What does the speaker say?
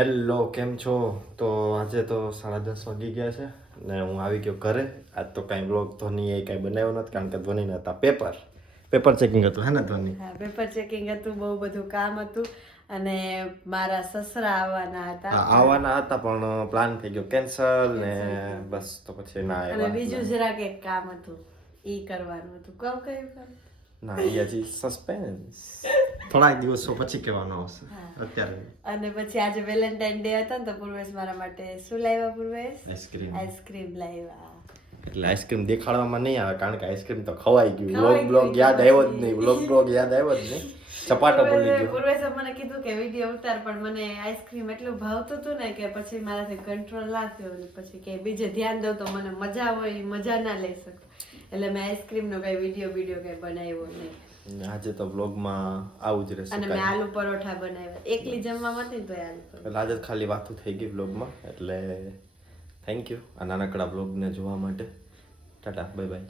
Hello, કેમ છો? તો આજે તો 10:30 વાગી ગયા છે ને હું આવી ગયો ઘરે. આજ તો કાંઈ બ્લોગ ધોનીએ કાંઈ બનાવ્યો નથી કારણ કે ધોનીને હતા પેપર ચેકિંગ હતું. હે ને ધોની? હા, પેપર ચેકિંગ હતું, બહુ બધું કામ હતું અને મારા સસરા આવવાના હતા. હા, આવવાના હતા પણ પ્લાન થઈ ગયો કેન્સલ ને બસ તો પછી ના અને આવ્યા. બીજું જરાક એક કામ હતું, ઈ કરવાનું હતું. કયું કામ? ના, એ હજી સસ્પેન્સ થોડાક દિવસો પછી કહેવાનું આવશે, અત્યારે. અને પછી આજે વેલેન્ટાઇન ડે હતો ને તો પૂર્વેશ મારા માટે શું લાવ્યા? પૂર્વેશ આઈસ્ક્રીમ લાવ્યા. એટલે આઈસ્ક્રીમ દેખાડવામાં નહીં આવે કારણ કે આઈસ્ક્રીમ તો ખવાઈ ગયું. બ્લોગ યાદ આવ્યો જ નહીં. બ્લોગ યાદ આવ્યો જ નહીં. ચપાટો ભૂલી ગયો. પૂર્વેશે મને કીધું કે વિડીયો ઉતાર, પણ મને આઈસ્ક્રીમ એટલું ભાવતું હતું ને કે પછી મારાથી કંટ્રોલ ના થયો ને પછી કે બીજે ધ્યાન દઉં તો મને મજા હોય, મજા ના લઈ શકું, એટલે મેં આઈસ્ક્રીમનો કઈ વિડીયો કઈ બનાવ્યો નહીં. આજે તો બ્લોગમાં આવું જ રહેશે. અને મેં આલુ પરોઠા બનાવ્યા, એકલી જમવા નથી તો આલુ પરોઠા. એટલે આજે ખાલી વાતો થઈ ગઈ બ્લોગમાં. એટલે થેન્ક યુ આ નાનકડા બ્લોગને જોવા માટે. Tata, bye bye.